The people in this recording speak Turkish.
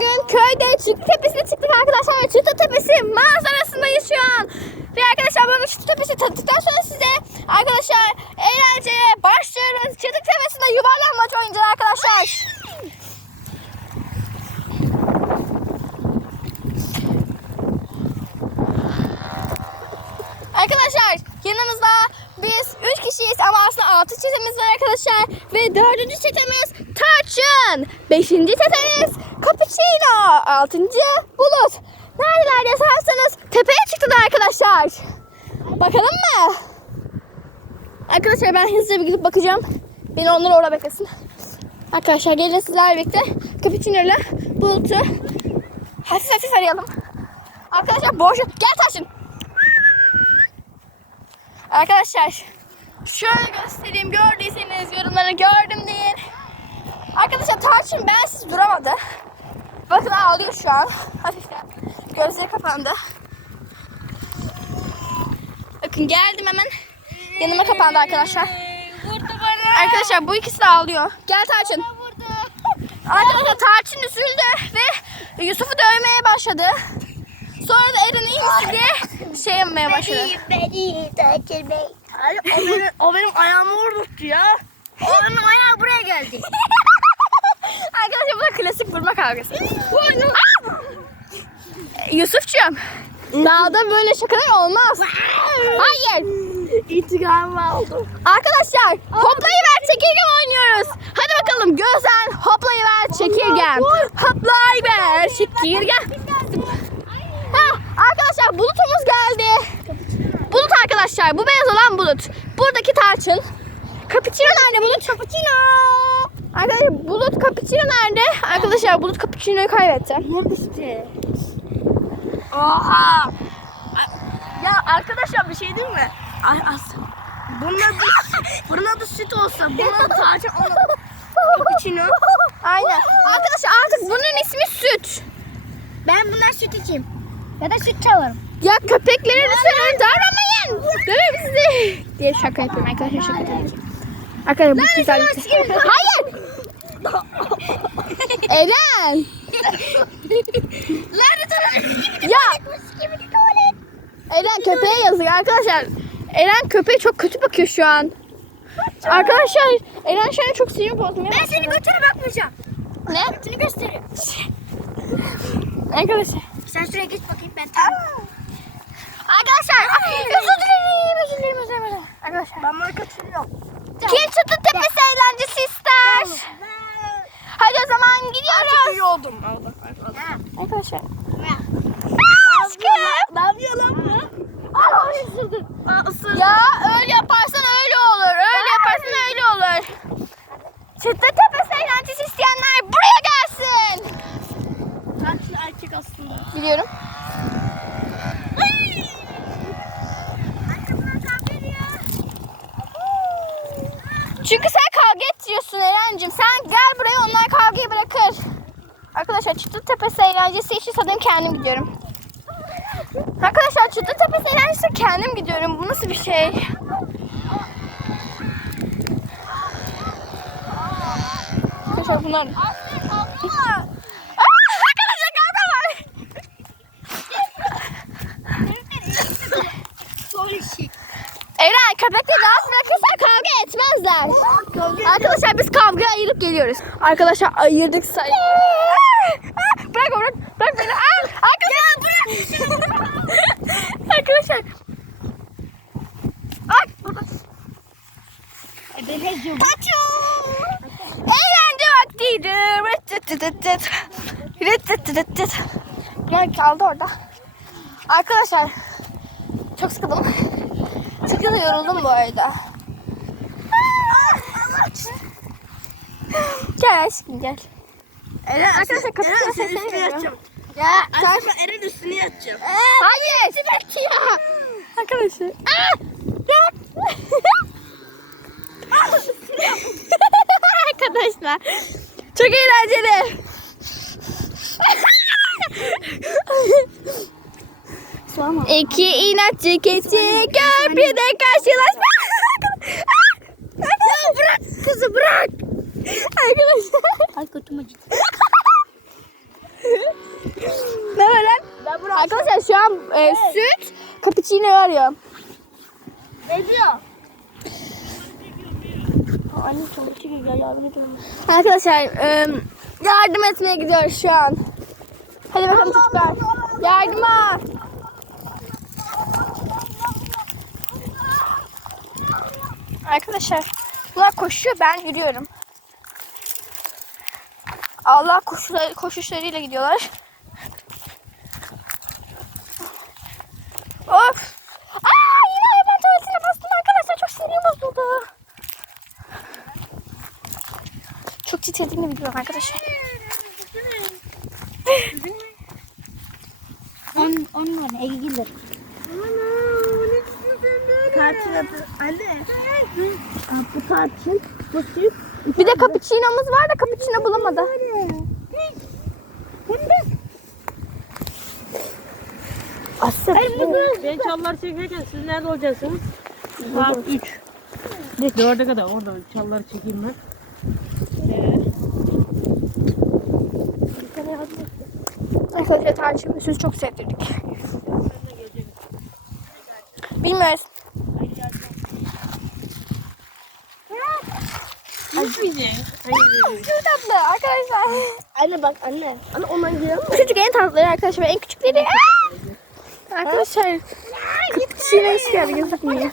bugün köyde Çıktı Tepesi'ne çıktık arkadaşlar. ve Çıktı Tepesi manzarasındayız şu an. Ve arkadaşlar ben bu Çıktı Tepesi tanıttıktan sonra size arkadaşlar eğlenceye başlıyoruz. Çıktı Tepesi'nde yuvarlanmaç oynayacağız arkadaşlar. Arkadaşlar yanımızda biz 3 kişiyiz ama aslında 6 çetemiz var arkadaşlar. Ve 4. çetemiz Tarçın. 5. çetemiz Cappuccino. 6. Bulut. Neredeler diye sorarsanız tepeye çıktılar arkadaşlar. Bakalım mı? Arkadaşlar ben hızlıca bir gidip bakacağım. Beni onlar orada beklesin. Arkadaşlar gelin sizlerle birlikte Cappuccino ile Bulut'u hafif hafif arayalım. Arkadaşlar boş. Gel Tarçın. Arkadaşlar şöyle göstereyim gördüyseniz yorumlara gördüm deyin. Arkadaşlar Tarçın bensiz duramadı. Bakın ağlıyor şu an. Hafiften. Gözleri kapandı. Bakın geldim hemen. Yanıma kapandı arkadaşlar. Vurdu bana. Arkadaşlar bu ikisi de ağlıyor. Gel Tarçın. Vurdu. Arkadaşlar Tarçın üzüldü ve Yusuf'u dövmeye başladı. Sonra da Eren iyi misin diye şey yapmaya başladı. Beni Taçır Bey. o benim, o benim ayağımı vurdurttu ya. O benim ayağı buraya geldi. Arkadaşlar bu da klasik vurma kavgası. Yusuf'cuğum. Dağda böyle şakalar olmaz. Hayır. İntikamımı aldım. Arkadaşlar hoplayıver çekirge oynuyoruz. Hadi bakalım Gözen hoplayıver çekirgen. Hoplayıver çekirgen. Ha, arkadaşlar bulutumuz geldi. Bulut arkadaşlar bu beyaz olan bulut. Buradaki tarçın. Cappuccino nerede bulut? Cappuccino. Arkadaşlar bulut cappuccino nerede? Arkadaşlar bulut cappuccino'yu kaybetti. Ne düştü? Oha. Ya arkadaşlar bir şey değil mi? Ay as. Bunun adı, bunun adı süt olsa, bunun adı sadece onun cappuccino. Aynen. Arkadaşlar artık bunun ismi süt. Ben bundan süt içeyim. Ya da süt çalarım. Ya köpeklere lütfen davranmayın. Döveyim sizi. Diye şaka yapıyorum arkadaşlar şaka yapıyorum. Arkadaşlar bu güzel şey. Hayır. Eren. Lanet Ya. Eren köpeğe yazık arkadaşlar. Eren köpeğe çok kötü bakıyor şu an. Arkadaşlar Eren şu an çok sinir bozmaya Ben seni götüre bakmayacağım. Ne? Seni gösteriyorum. Arkadaşlar. Sen şuraya geç bakayım ben tamam. Arkadaşlar. Özür dilerim. Özür dilerim. Özür dilerim. Arkadaşlar. Ben bunu kaçırıyorum. Kim çıtı tepesi eğlencesi ister? Hadi o zaman gidiyoruz. İyi oldum. Arkadaşlar. Aşkım. Ne yapıyor lan bu? Aa, ısırdı. Aa, ısır. Ya öyle yaparsan öyle olur. Öyle yaparsan öyle olur. Çıtı tepesi eğlencesi isteyenler buraya gelsin. Kaçlı erkek aslında. Biliyorum. Çünkü sen kavga ettiriyorsun Eren'cim. Sen gel buraya onlar kavgayı bırakır. Arkadaşlar Çıtı Tepesi eğlencesi için sanırım kendim gidiyorum. Arkadaşlar Çıtı Tepesi eğlencesi kendim gidiyorum. Bu nasıl bir şey? Arkadaşlar bunlar... Kavga. Eren köpekleri rahat bırakırsan kavga etmezler. Arkadaşlar biz kavga ayırıp geliyoruz. Arkadaşlar ayırdık say. Bırak bırak bırak beni. Aa, arkadaşlar bırak. arkadaşlar. Ece. Eğlence vaktiydi. Gel kaldı orada. Arkadaşlar çok sıkıldım. Sıkıldım yoruldum bu arada. Gel aşkım gel. Eren, Arkadaşlar senin üstüne veriyorum. yatacağım. Ya Aslında Eren üstüne yatacağım. Hayır. Belki ya. Arkadaşlar. Aa! Bırak. Arkadaşlar. Çok eğlenceli. İki inatçı keçi köprüde karşılaşma. ya bırak kızı bırak. Arkadaşlar. Ay kötüm acıdı. olan e, süt cappuccino'yu arıyor. Ne diyor? Anne çekiyor ya yardım ediyorum. Arkadaşlar e, yardım etmeye gidiyoruz şu an. Hadi bakalım çocuklar. Yardıma. Arkadaşlar bunlar koşuyor ben yürüyorum. Allah koşuları, koşuşlarıyla gidiyorlar. Of. Aa yine hayvan tuvaletine bastım arkadaşlar çok sinirim bozuldu. Çok titrediğini biliyorum arkadaşlar. On, on var ilgilir. Tarçın adı. Anne. Bu tarçın. Bu süt. Bir de cappuccino'muz var da cappuccino bulamadı. Asıl. Ben çallar çekerken siz nerede olacaksınız? Saat 3. 4'e kadar orada çallar çekeyim ben. Arkadaşlar tarçın süs çok sevdirdik. Bilmiyoruz. Gitmeyecek. Çok tatlı arkadaşlar. Anne bak anne. Anne ondan? Bu çocuk en tatlıları arkadaşlar ve en küçükleri. Arkadaşlar cappuccino istiyor bir gözükmüyor.